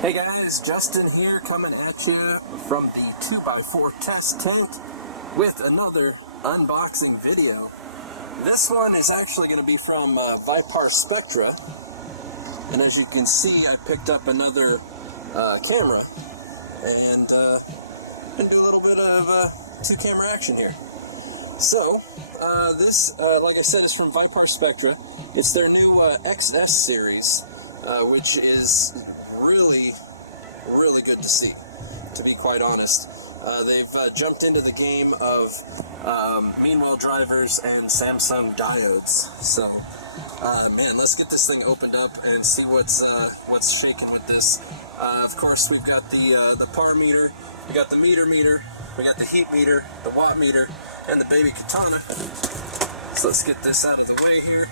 Hey guys, Justin here coming at you from the 2x4 test tent with another unboxing video. This one is actually going to be from Viparspectra, and as you can see I picked up another camera and gonna do a little bit of two camera action here. So this, like I said, is from Viparspectra. It's their new XS series, which is really good to see, to be quite honest. They've jumped into the game of mean well drivers and Samsung diodes. So, man, let's get this thing opened up and see what's shaking with this. Of course, we've got the power meter, we got the meter, we got the heat meter, the watt meter, and the baby katana. So let's get this out of the way here.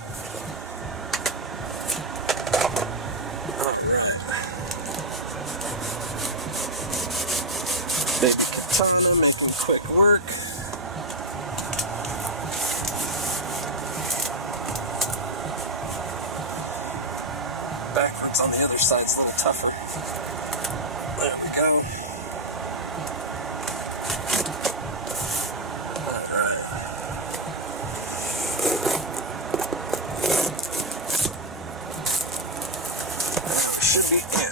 Big katana making quick work. Backwards on the other side's a little tougher. There we go. Alright. Now we should be in.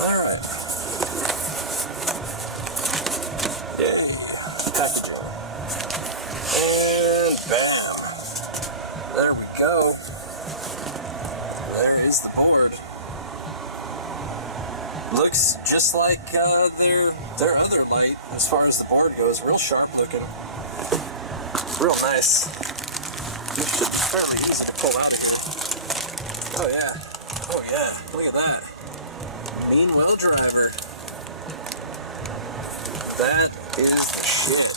Alright. Yay. Packaging. And bam. There we go. There is the board. Looks just like their other light as far as the board goes. Real sharp looking. Real nice. This should be fairly easy to pull out of here. Oh yeah. Oh yeah. Look at that. Mean well driver. That is the shit.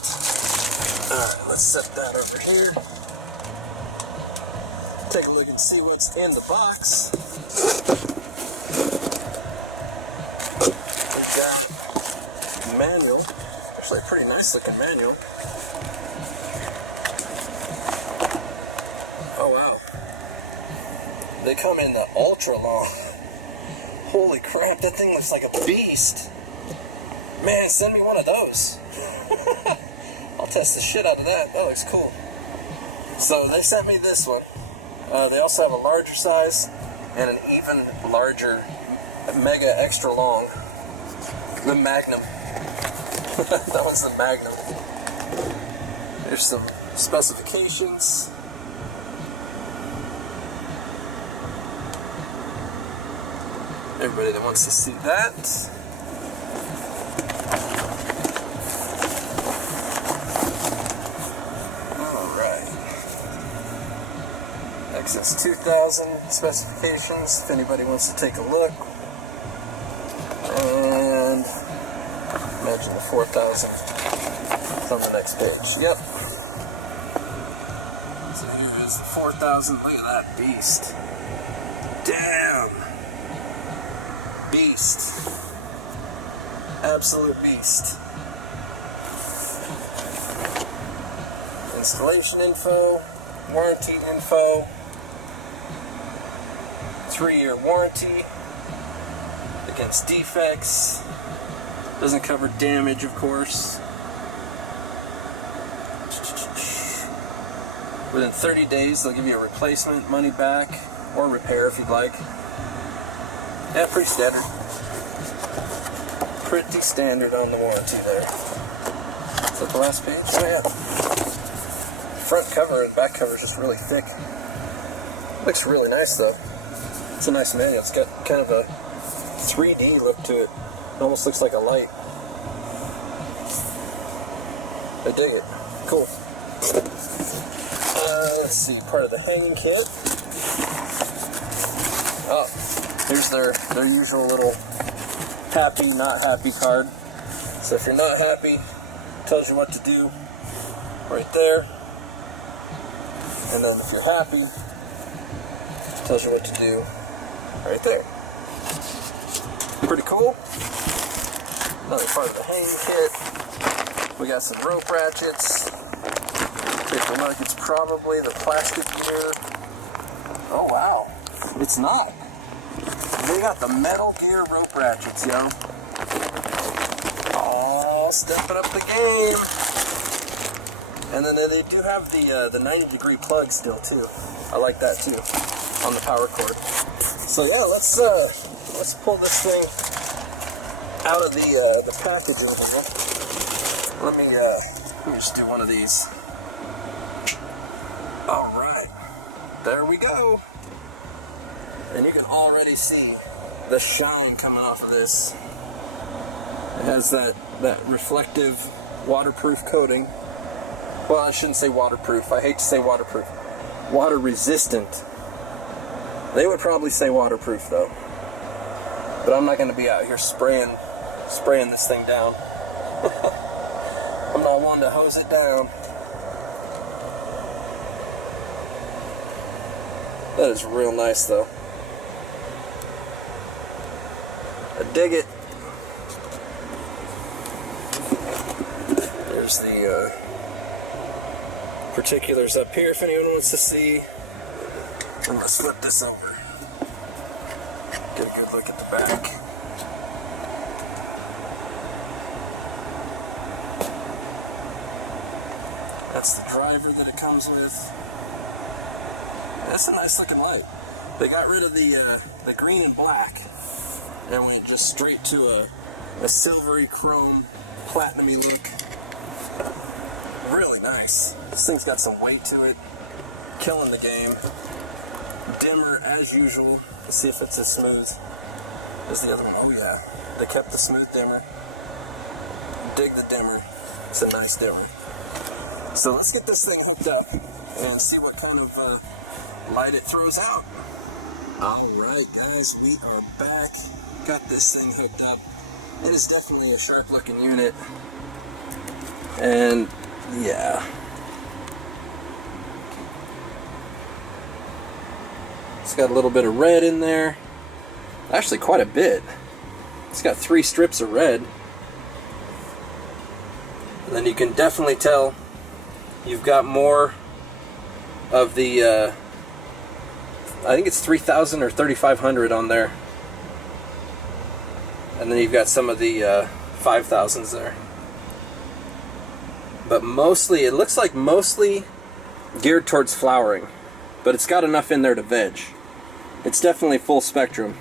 Alright, let's set that over here. Take a look and see what's in the box. We've got manual. Actually a pretty nice looking manual. Oh wow. They come in the ultra long. Holy crap, that thing looks like a beast. Man, send me one of those. I'll test the shit out of that. That looks cool. So they sent me this one. They also have a larger size and an even larger, mega extra long. The Magnum. That one's the Magnum. There's some specifications. Everybody that wants to see that. Alright. XS 2000 specifications, if anybody wants to take a look. And imagine the 4000 on the next page. Yep. So here is the 4000. Look at that beast. Damn. Beast. Absolute beast. Installation info, warranty info, 3-year warranty against defects. Doesn't cover damage, of course. Within 30 days, they'll give you a replacement, money back, or repair if you'd like. Yeah, pretty standard. Pretty standard on the warranty there. Is that the last page? Oh yeah. Front cover and back cover is just really thick. Looks really nice though. It's a nice manual. It's got kind of a 3D look to it. It almost looks like a light. I dig it. Cool. Let's see, part of the hanging kit. Oh. Here's their usual little happy, not happy card. So if you're not happy, it tells you what to do right there. And then if you're happy, it tells you what to do right there. Pretty cool. Another part of the hanging kit. We got some rope ratchets. Take a look, it's probably the plastic gear. Oh wow, it's not. They got the metal gear rope ratchets, yo. Oh, stepping up the game. And then they do have the 90-degree plug still too. I like that too on the power cord. So yeah, let's pull this thing out of the package over here. Let me just do one of these. All right, there we go. And you can already see the shine coming off of this. It has that reflective, waterproof coating. Well, I shouldn't say waterproof. I hate to say waterproof. Water resistant. They would probably say waterproof though. But I'm not going to be out here spraying this thing down. I'm not one to hose it down. That is real nice though. I dig it. There's the particulars up here if anyone wants to see. I'm going to flip this over. Get a good look at the back. That's the driver that it comes with. That's a nice looking light. They got rid of the green and black and went just straight to a silvery chrome platinumy look. Really nice. This thing's got some weight to it. Killing the game. Dimmer as usual. Let's see if it's as smooth as the other one. Oh yeah, they kept the smooth dimmer. Dig the dimmer. It's a nice dimmer. So let's get this thing hooked up and see what kind of light it throws out. Alright guys, we are back. Got this thing hooked up. It is definitely a sharp looking unit. And yeah. It's got a little bit of red in there. Actually quite a bit. It's got 3 strips of red. And then you can definitely tell you've got more of the I think it's 3000 or 3500 on there. And then you've got some of the 5000s there. But mostly, it looks like mostly geared towards flowering. But it's got enough in there to veg. It's definitely full spectrum.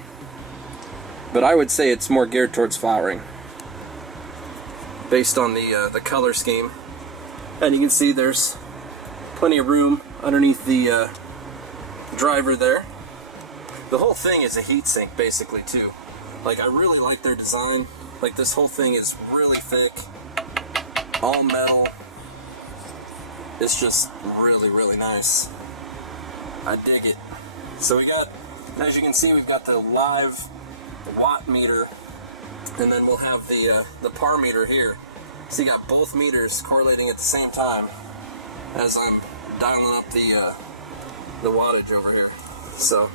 But I would say it's more geared towards flowering, based on the color scheme. And you can see there's plenty of room underneath the driver there. The whole thing is a heat sink basically too. Like, I really like their design. Like, this whole thing is really thick, all metal. It's just really, really nice. I dig it. So we got, as you can see, we've got the live watt meter, and then we'll have the par meter here. So you got both meters correlating at the same time as I'm dialing up the wattage over here. So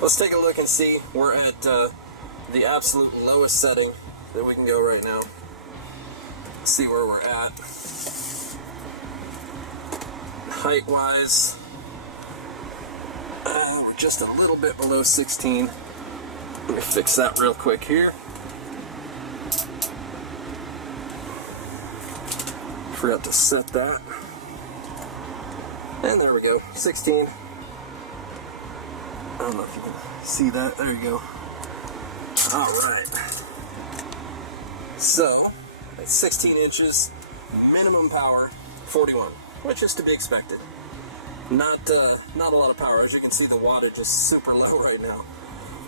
let's take a look and see. We're at the absolute lowest setting that we can go right now. See where we're at. Height wise, we're just a little bit below 16. Let me fix that real quick here. Forgot to set that. And there we go, 16. I don't know if you can see that. There you go. Alright. So, it's 16 inches, minimum power, 41, which is to be expected. Not a lot of power. As you can see, the wattage is super low right now.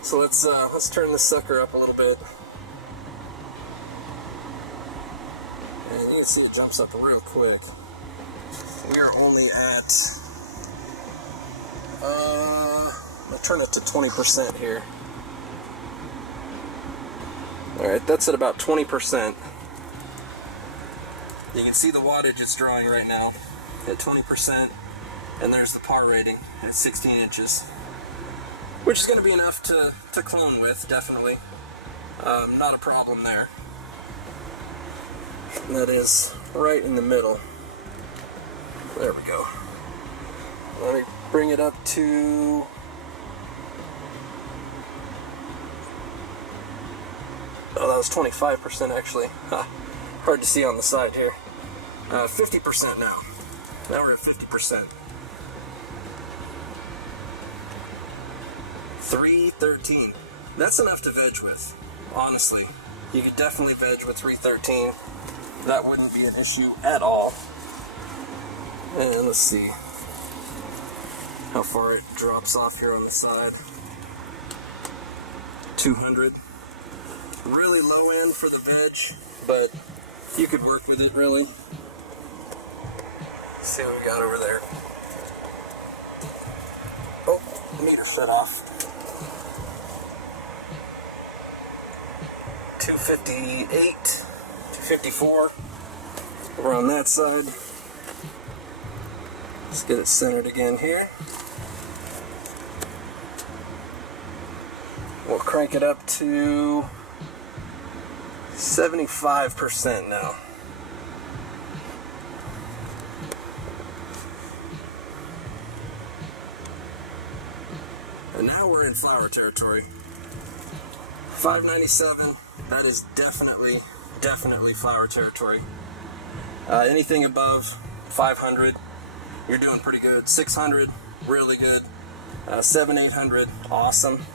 So let's turn this sucker up a little bit. And you can see it jumps up real quick. We are only at, I'll turn it to 20% here. Alright, that's at about 20%. You can see the wattage it's drawing right now at 20%. And there's the par rating at 16 inches. Which is going to be enough to clone with, definitely. Not a problem there. And that is right in the middle. There we go. Let me bring it up to... Oh, that was 25% actually. Hard to see on the side here. 50% now. Now we're at 50%. 313. That's enough to veg with, honestly. You could definitely veg with 313. That wouldn't be an issue at all. And let's see how far it drops off here on the side. 200. Really low end for the veg, but you could work with it really. Let's see what we got over there. Oh, the meter shut off. 258, 254. Over on that side. Let's get it centered again here. We'll crank it up to 75% now. And now we're in flower territory. 597, that is definitely flower territory. Anything above 500, you're doing pretty good. 600, really good. 700-800, awesome.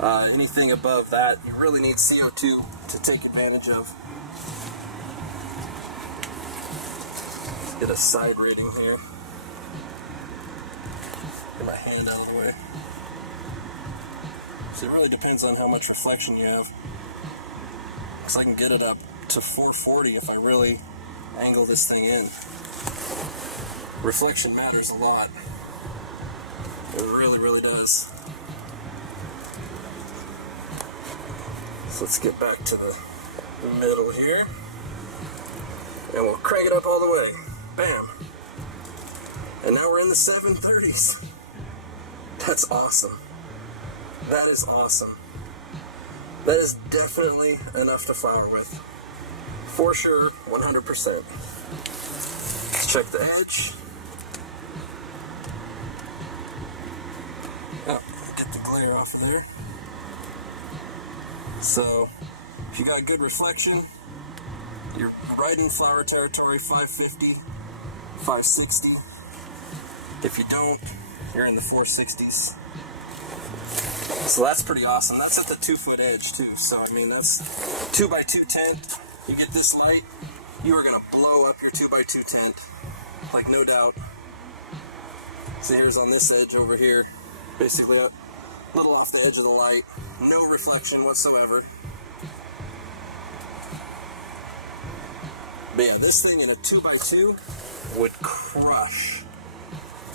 Anything above that, you really need CO2 to take advantage of. Get a side rating here. Get my hand out of the way. So it really depends on how much reflection you have. Because I can get it up to 440 if I really angle this thing in. Reflection matters a lot. It really, really does. So let's get back to the middle here. And we'll crank it up all the way. Bam. And now we're in the 730s. That's awesome. That is awesome. That is definitely enough to flower with. For sure, 100%. Let's check the edge. Oh, get the glare off of there. So, if you got good reflection, you're right in flower territory, 550, 560. If you don't, you're in the 460s. So that's pretty awesome. That's at the 2-foot edge too. So I mean, that's 2x2 tent. You get this light, you are gonna blow up your 2x2 tent, like no doubt. So here's on this edge over here, basically a little off the edge of the light, no reflection whatsoever. But yeah, this thing in a 2x2 would crush,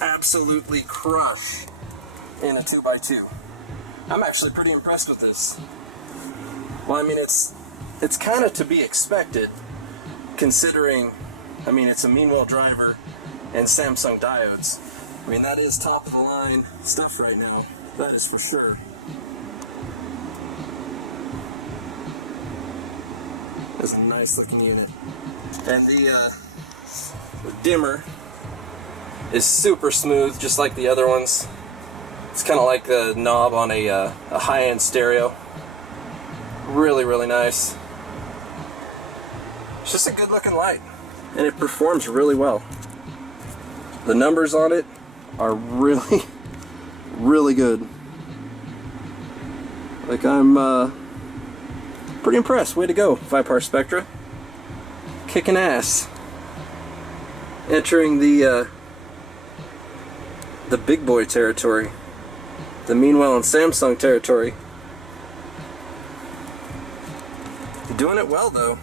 absolutely crush in a 2x2. I'm actually pretty impressed with this. Well, I mean, it's kind of to be expected, considering, I mean, it's a Meanwell driver and Samsung diodes. I mean, that is top of the line stuff right now. That is for sure. It's a nice looking unit. And the dimmer is super smooth, just like the other ones. It's kind of like the knob on a high-end stereo. Really, really nice. It's just a good looking light. And it performs really well. The numbers on it are really, really good. Like, I'm pretty impressed. Way to go, Viparspectra. Kicking ass. Entering the big boy territory. The Meanwell and Samsung territory. You're doing it well, though.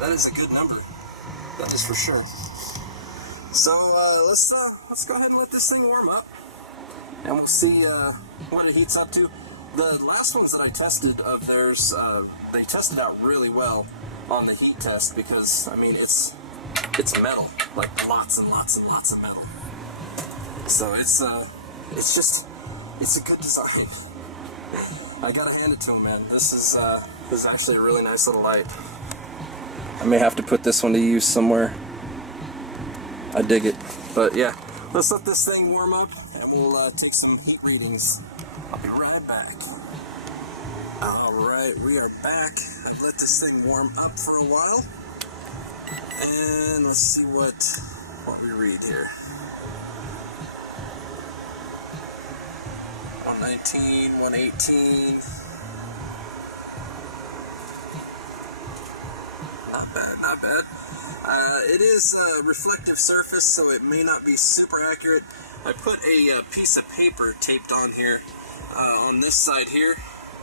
That is a good number. That is for sure. So let's go ahead and let this thing warm up, and we'll see what it heats up to. The last ones that I tested of theirs, they tested out really well on the heat test because I mean it's metal, like lots and lots and lots of metal. So it's a good design. I gotta hand it to him, man. This is actually a really nice little light. I may have to put this one to use somewhere. I dig it. But yeah, let's let this thing warm up and we'll take some heat readings. I'll be right back. Alright, we are back. I've let this thing warm up for a while. And let's see what we read here. 119, 118. Not bad, not bad. It is a reflective surface, so it may not be super accurate. I put a piece of paper taped on here, on this side here.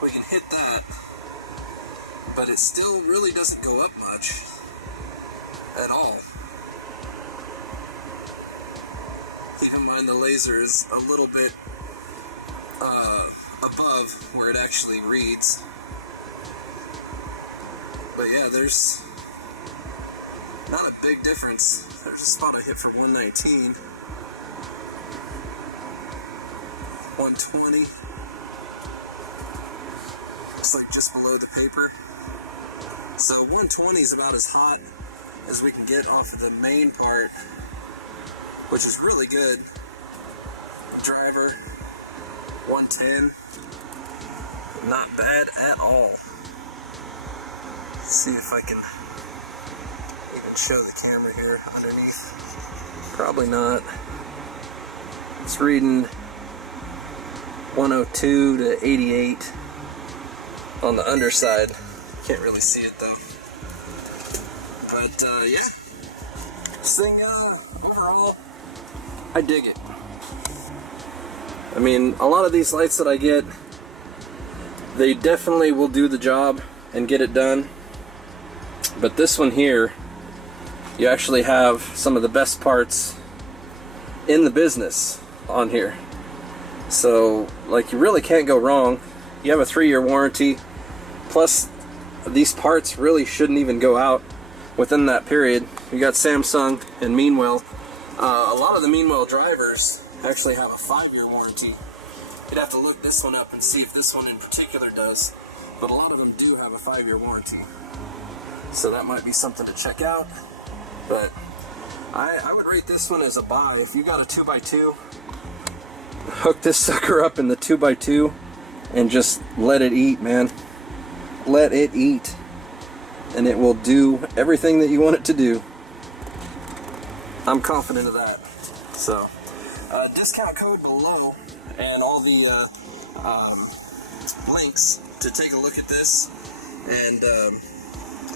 We can hit that, but it still really doesn't go up much at all. Keep in mind the laser is a little bit above where it actually reads. But yeah, there's not a big difference. There's a spot I hit for 119, 120. Looks like just below the paper. So 120 is about as hot as we can get off of the main part, which is really good. Driver, 110. Not bad at all. Let's see if I can even show the camera here underneath. Probably not. It's reading 102 to 88 on the underside. Can't really see it though. But yeah, this thing overall, I dig it. I mean, a lot of these lights that I get, they definitely will do the job and get it done. But this one here, you actually have some of the best parts in the business on here. So, like, you really can't go wrong. You have a 3-year warranty. Plus, these parts really shouldn't even go out within that period. You got Samsung and Meanwell. A lot of the Meanwell drivers actually have a 5-year warranty. You'd have to look this one up and see if this one in particular does. But a lot of them do have a 5-year warranty. So that might be something to check out. But I would rate this one as a buy. If you got a 2x2, hook this sucker up in the 2x2 and just let it eat, man. Let it eat. And it will do everything that you want it to do. I'm confident of that. So, discount code below and all the links to take a look at this. And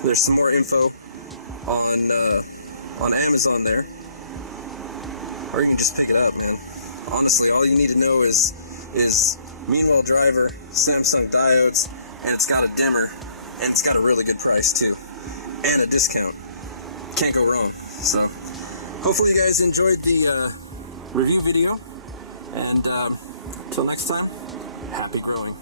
there's some more info on Amazon there. Or you can just pick it up, man. Honestly, all you need to know is Meanwell driver, Samsung diodes, and it's got a dimmer, and it's got a really good price too, and a discount. Can't go wrong. So, hopefully you guys enjoyed the review video, and until next time, happy growing.